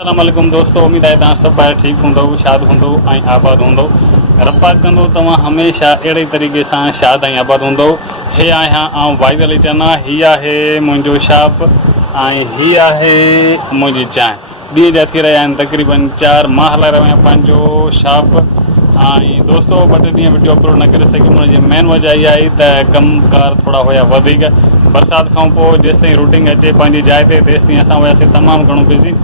अस्सलामुअलैकुम दोस्तों, उम्मीद है तव्हां सभु ॿाहिरि ठीकु हूंदव, शाद हूंदव ऐं आबाद हूंदव। रब्बा कंदो तव्हां हमेशह अहिड़े तरीक़े सां शाद ऐं आबाद हूंदव। हे आहियां आउं वाहिद अली चना, हीअ आहे मुंहिंजो शॉप ऐं हीअ आहे मुंहिंजी चांहि। ॾींहं जा थी रहिया आहिनि तक़रीबन 4। मां हलाए रहियो आहियां पंहिंजो शॉप। ऐं दोस्तो 2-3 ॾींहं वीडियो अपलोड न करे सघियुमि। हुनजी मेन वजह इहा आई त कमकार थोरा हुया वधीक। बरसाति खां पोइ जेसिताईं रूटीन अचे पंहिंजी जाइ ते तेसिताईं असां हुयासीं तमामु घणो बिज़ी।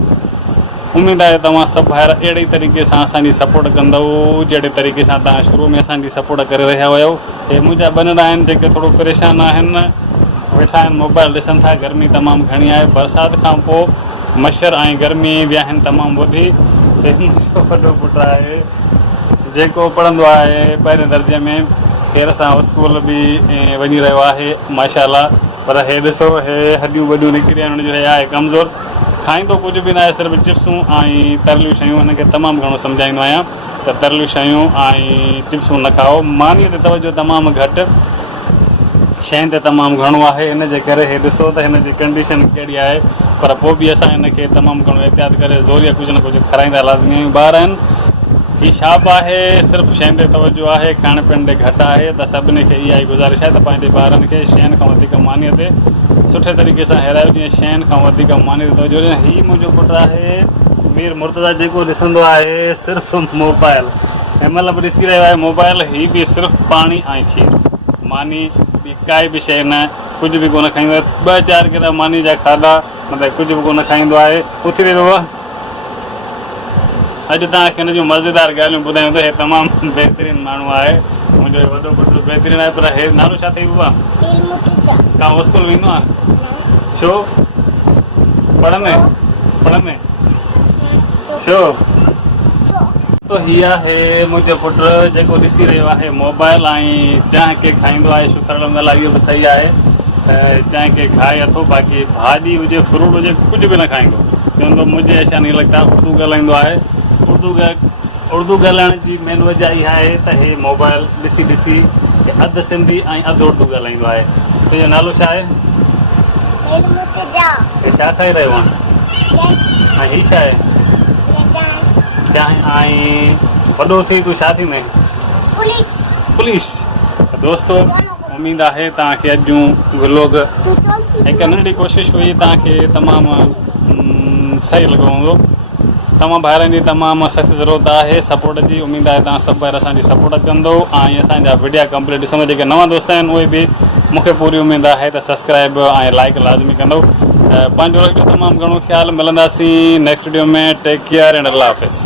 उम्मीद आहे तव्हां सभु ॿाहिरि अहिड़े तरीक़े सां असांजी सपोर्ट कंदव जहिड़े तरीक़े सां तव्हां शुरू में असांजी सपोर्ट करे रहिया हुयो। हे मुंहिंजा बनड़ा आहिनि जेके थोरो परेशान आहिनि, वेठा आहिनि मोबाइल ॾिसनि था। गर्मी तमामु घणी आहे, बरसाति खां पोइ मच्छर ऐं गर्मी विया आहिनि तमामु वधी। हे मुंहिंजो वॾो पुटु आहे जेको पढ़ंदो आहे 1हें दर्जे में। ख़ैर सां स्कूल बि वञी रहियो आहे माशाअल्लाह। पर हे ॾिसो, हे हॾियूं वॾियूं निकिरी आहिनि, हुनजो हे आहे कमज़ोर। खाईंदो कुझु बि न आहे, सिर्फ़ु चिप्सूं ऐं तरियलूं शयूं। हिनखे तमामु घणो सम्झाईंदो आहियां त तरियलूं शयूं ऐं चिप्सूं न खाओ। मानीअ ते तवजो तमामु घटि, शयुनि ते तमामु घणो आहे। इन जे करे हे ॾिसो त हिन जी कंडीशन कहिड़ी आहे। पर पोइ बि असां हिनखे तमामु घणो एहतियात करे ज़ोरिया कुझु न कुझु खाराईंदा लाज़मी आहियूं। ॿार आहिनि, हीअ शॉप आहे, सिर्फ़ु शयुनि ते तवजो आहे, खाइण पीअण ते घटि आहे। त सभिनी खे इहा ई गुज़ारिश आहे त पंहिंजे ॿारनि खे शयुनि खां वधीक मानीअ ते सुठे तरीक़े सां हिरायो, जीअं शयुनि खां वधीक मानीअ ते तवजो ॾियनि। हीअ मुंहिंजो पुटु आहे मीर मुर्तज़ा, जेको ॾिसंदो आहे सिर्फ़ु मोबाइल। हिन महिल बि ॾिसी रहियो आहे मोबाइल। हीअ बि सिर्फ़ु पाणी ऐं खीरु, मानी ॿी काई बि शइ न, कुझु बि कोन खाईंदो आहे। 2-4 किलो मानी जा खाधा, मतिलबु कुझु बि कोन खाईंदो आहे। उथी रहियो आहे। अॼु तव्हांखे हिन जूं मज़ेदार ॻाल्हियूं ॿुधायूं त हे तमामु बहितरीनु माण्हू आहे। मुंहिंजो वॾो पुटु बहितरीनु आहे। पर हे नालो छा अथई बाबा? तव्हां स्कूल वेंदो आहे? छो? पढ़ंदे छो? तो हीअ आहे मुंहिंजो पुटु जेको ॾिसी रहियो आहे मोबाइल ऐं चांहि के खाईंदो आहे। शुक्र अल्हम्दुलिल्लाह, इहो बि सही आहे त चांहि के खाए अथो। बाक़ी भाॼी हुजे, फ्रूट हुजे, कुझु बि न खाईंदो। चवंदो मुंहिंजे ऐसा नहीं लॻंदा। उर्दू ॻाल्हाईंदो आहे। उर्दू ॻाल्हाइण जी मेन वजह इहा आहे त हे मोबाइल ॾिसी ॾिसी अधु सिंधी ऐं अधु उर्दू ॻाल्हाईंदो आहे। तुंहिंजो नालो छा आहे? हे छा खाई रहियो आहे? ऐं हीअ छा आहे? चांहि। ऐं वॾो थी तूं छा थींदे? पुलिस। दोस्तो, उमेदु आहे तव्हांखे अॼु जूं व्लॉग हिकु नंढी कोशिशि हुई, तव्हांखे तमामु सही लॻो हूंदो। तव्हां ॿाहिरनि जी तमामु सख़्तु ज़रूरत आहे सपोर्ट जी। उमेदु आहे तव्हां सभु ॿाहिरि असांजी सपोर्ट कंदो ऐं असांजा वीडियो कंप्लीट ॾिसंदो। जेके नवां दोस्त आहिनि उहे बि मूंखे पूरी उमेदु आहे त सब्सक्राइब ऐं लाइक लाज़मी कंदो। पंहिंजो रखिजो तमामु घणो ख़्यालु। मिलंदासीं नेक्स्ट वीडियो में। टेक केयर एंड अल्लाह हाफ़िज़।